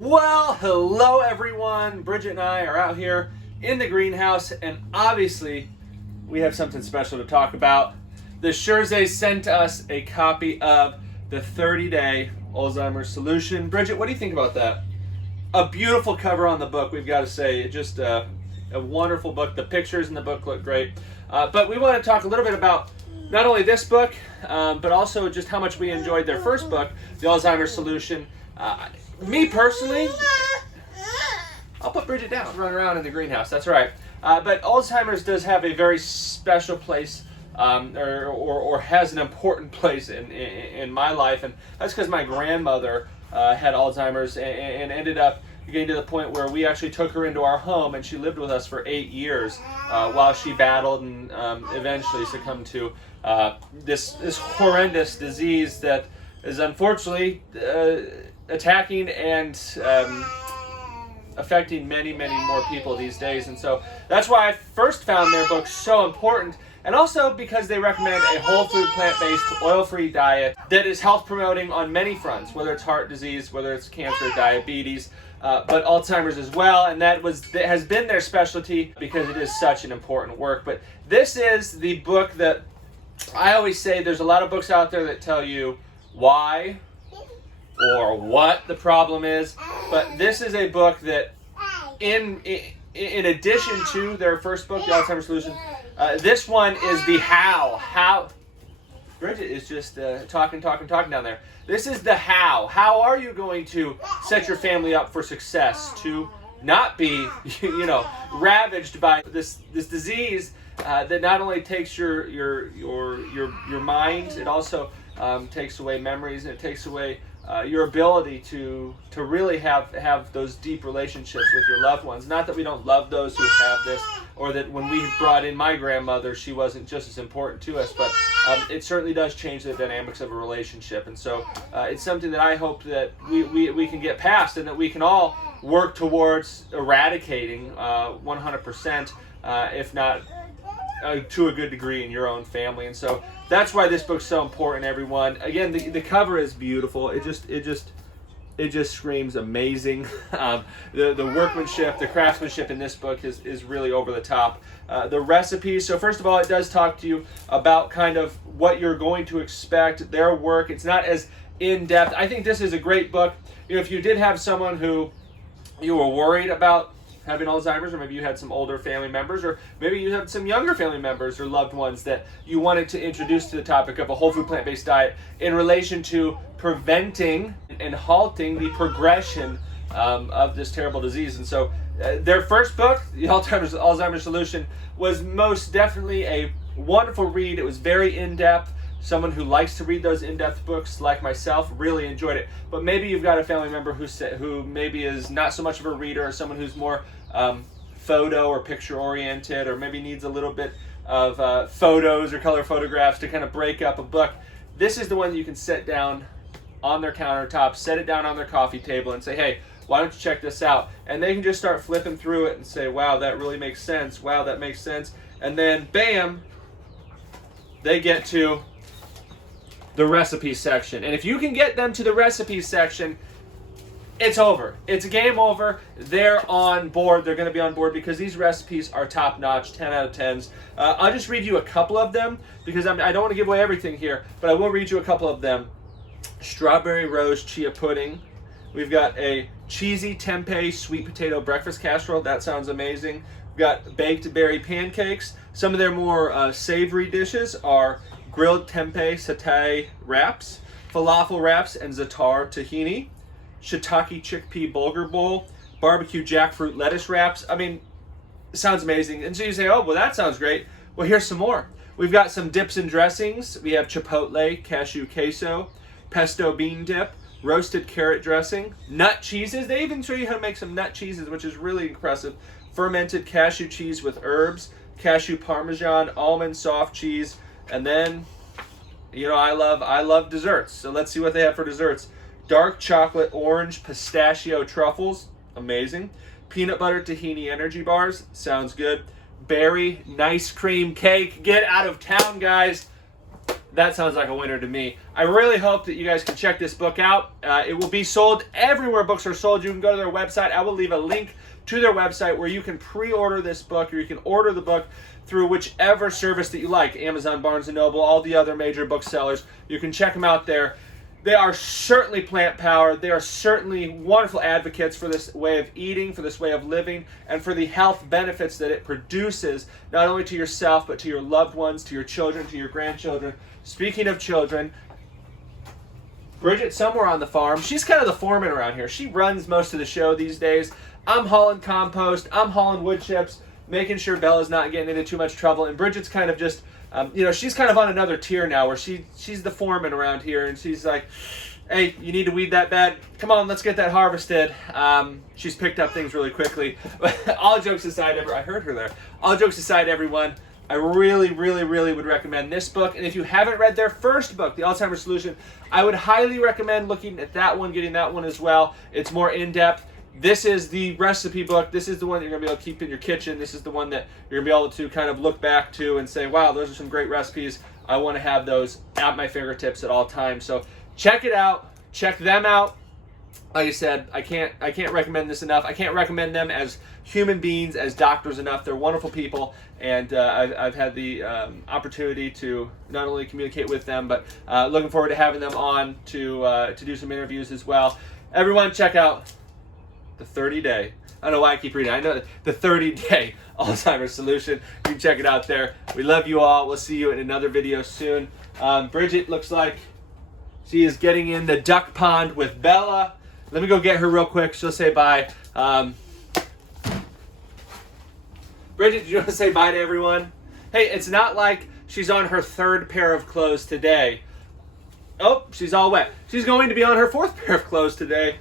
Well, hello everyone. Bridget and I are out here in the greenhouse, and obviously we have something special to talk about. The Scherze sent us a copy of the 30-day Alzheimer's solution. Bridget, what do you think about that? A beautiful cover on the book, we've got to say. Just a wonderful book. The pictures in the book look great. But we want to talk a little bit about not only this book, but also just how much we enjoyed their first book, The Alzheimer's Solution. Me personally, I'll put Bridget down, run around in the greenhouse, that's right. But Alzheimer's does have a very special place, or has an important place in my life, and that's because my grandmother had Alzheimer's and ended up getting to the point where we actually took her into our home, and she lived with us for 8 years while she battled and eventually succumbed to this horrendous disease that is unfortunately attacking and affecting many more people these days. And so that's why I first found their book so important, and also because they recommend a whole food, plant-based, oil-free diet that is health promoting on many fronts, whether it's heart disease, whether it's cancer, diabetes, but Alzheimer's as well. And that has been their specialty because it is such an important work. But this is the book that I always say, there's a lot of books out there that tell you why or what the problem is, but this is a book that in addition to their first book, The Alzheimer's Solution, this one is the how. Bridget is just talking down there. This is the how. How are you going to set your family up for success, to not be, ravaged by this disease that not only takes your mind, it also takes away memories, and it takes away your ability to really have those deep relationships with your loved ones. Not that we don't love those who have this, or that when we brought in my grandmother, she wasn't just as important to us, but it certainly does change the dynamics of a relationship. And so it's something that I hope that we can get past, and that we can all work towards eradicating 100%, if not to a good degree in your own family. And so that's why this book's so important, everyone. Again, the cover is beautiful. It just screams amazing. The workmanship, the craftsmanship in this book is really over the top. The recipes. So first of all, it does talk to you about kind of what you're going to expect, their work. It's not as in-depth. I think this is a great book. If you did have someone who you were worried about having Alzheimer's, or maybe you had some older family members, or maybe you have some younger family members or loved ones that you wanted to introduce to the topic of a whole food, plant-based diet in relation to preventing and halting the progression of this terrible disease. And so their first book, The Alzheimer's Solution, was most definitely a wonderful read. It was very in-depth. Someone who likes to read those in-depth books, like myself, really enjoyed it. But maybe you've got a family member who maybe is not so much of a reader, or someone who's more photo or picture-oriented, or maybe needs a little bit of photos or color photographs to kind of break up a book. This is the one that you can set down on their countertop, set it down on their coffee table, and say, hey, why don't you check this out? And they can just start flipping through it and say, wow, that really makes sense. Wow, that makes sense. And then, bam, they get to the recipe section. And if you can get them to the recipe section, it's over. It's a game over. They're on board. They're going to be on board because these recipes are top-notch, 10 out of 10s. I'll just read you a couple of them because I don't want to give away everything here, but I will read you a couple of them. Strawberry rose chia pudding. We've got a cheesy tempeh sweet potato breakfast casserole. That sounds amazing. We've got baked berry pancakes. Some of their more savory dishes are grilled tempeh satay wraps, falafel wraps, and za'atar tahini, shiitake chickpea bulgur bowl, barbecue jackfruit lettuce wraps. I mean, it sounds amazing. And so you say, oh, well, that sounds great. Well, here's some more. We've got some dips and dressings. We have chipotle, cashew queso, pesto bean dip, roasted carrot dressing, nut cheeses. They even show you how to make some nut cheeses, which is really impressive. Fermented cashew cheese with herbs, cashew parmesan, almond soft cheese. And then, I love desserts. So let's see what they have for desserts. Dark chocolate orange pistachio truffles, amazing. Peanut butter tahini energy bars, sounds good. Berry nice cream cake, get out of town, guys. That sounds like a winner to me. I really hope that you guys can check this book out. It will be sold everywhere books are sold. You can go to their website. I will leave a link to their website where you can pre-order this book, or you can order the book through whichever service that you like. Amazon, Barnes & Noble, all the other major booksellers. You can check them out there. They are certainly plant-powered. They are certainly wonderful advocates for this way of eating, for this way of living, and for the health benefits that it produces, not only to yourself, but to your loved ones, to your children, to your grandchildren. Speaking of children, Bridget's somewhere on the farm. She's kind of the foreman around here. She runs most of the show these days. I'm hauling compost. I'm hauling wood chips, making sure Bella's not getting into too much trouble. And Bridget's kind of just, she's kind of on another tier now where she's the foreman around here. And she's like, hey, you need to weed that bed? Come on, let's get that harvested. She's picked up things really quickly. All jokes aside, I heard her there. All jokes aside, everyone, I really, really, really would recommend this book. And if you haven't read their first book, The Alzheimer's Solution, I would highly recommend looking at that one, getting that one as well. It's more in-depth. This is the recipe book. This is the one that you're going to be able to keep in your kitchen. This is the one that you're going to be able to kind of look back to and say, wow, those are some great recipes. I want to have those at my fingertips at all times. So check it out. Check them out. Like I said, I can't recommend this enough. I can't recommend them as human beings, as doctors enough. They're wonderful people, and I've had the opportunity to not only communicate with them, but looking forward to having them on to do some interviews as well. Everyone, check out the 30-day. I don't know why I keep reading. I know the 30-day Alzheimer's Solution. You can check it out there. We love you all. We'll see you in another video soon. Bridget looks like she is getting in the duck pond with Bella. Let me go get her real quick. She'll say bye. Bridget, do you want to say bye to everyone? Hey, it's not like she's on her third pair of clothes today. Oh, she's all wet. She's going to be on her fourth pair of clothes today.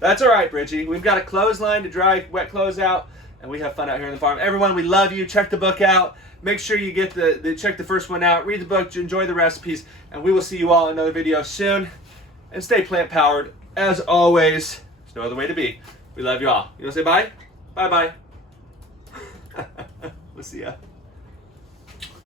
That's all right, Bridgie. We've got a clothesline to dry wet clothes out, and we have fun out here on the farm. Everyone, we love you. Check the book out. Make sure you get check the first one out. Read the book. Enjoy the recipes, and we will see you all in another video soon. And stay plant-powered. As always, there's no other way to be. We love you all. You want to say bye? Bye-bye. We'll see ya.